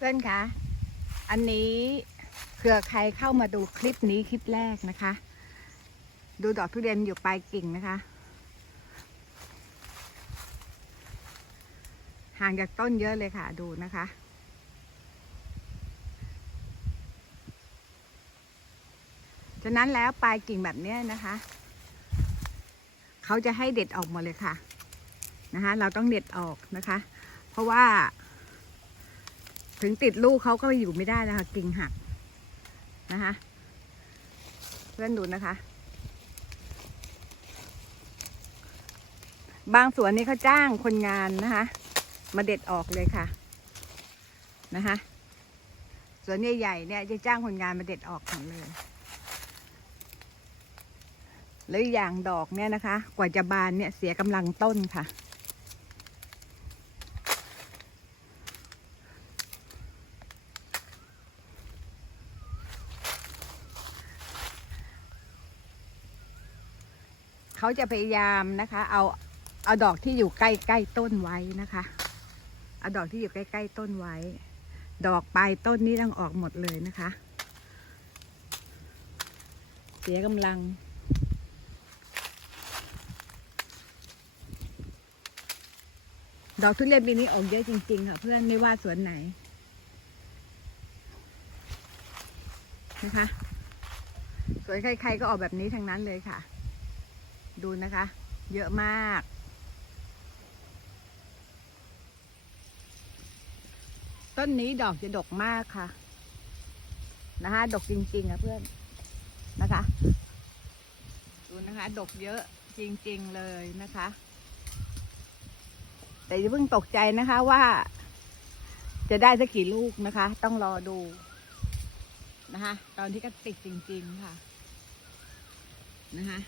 เพื่อนคะ อันนี้เผื่อใครเข้ามาดูคลิปนี้คลิปแรกนะคะ ดูดอกทุเรียนอยู่ปลายกิ่งนะคะ ห่างจากต้นเยอะเลยค่ะ ดูนะคะ ฉะนั้นแล้วปลายกิ่งแบบนี้นะคะ เขาจะให้เด็ดออกหมดเลยค่ะ นะคะ เราต้องเด็ดออกนะคะ เพราะว่า ถึงติดลูกเขาก็อยู่ไม่ได้แล้วค่ะกิ่งหักนะคะเพื่อนดูนะคะ บางสวนนี่เขาจ้างคนงานนะคะ มาเด็ดออกเลยค่ะนะคะสวนใหญ่ๆเนี่ยจะจ้างคนงานมาเด็ดออกหมดเลยแล้วอย่างดอกเนี่ยนะคะ กว่าจะบานเนี่ยเสียกำลังต้นค่ะ เขาจะพยายามนะคะ เอาเอาดอกที่อยู่ใกล้ใกล้ต้นไว้นะคะเอาดอกที่อยู่ใกล้ๆต้นไว้ ดอกปลายต้นนี้ต้องออกหมดเลยนะคะ เสียกำลัง ดอกทุเรียนปีนี้ออกเยอะจริง ๆ ค่ะ เพื่อนไม่ว่าสวนไหนนะคะสวนใครๆก็ออกแบบนี้ทั้งนั้นเลยค่ะ ดูนะคะ เยอะมาก ต้นนี้ดอกจะดกมากค่ะ นะคะดกจริงๆค่ะเพื่อนนะคะ ดูนะคะ ดกเยอะจริงๆเลยนะคะ แต่อย่าเพิ่งตกใจนะคะว่า จะได้สักกี่ลูกนะคะ ต้องรอดูนะคะ ตอนที่ก็ติดจริง ๆ ค่ะ นะคะ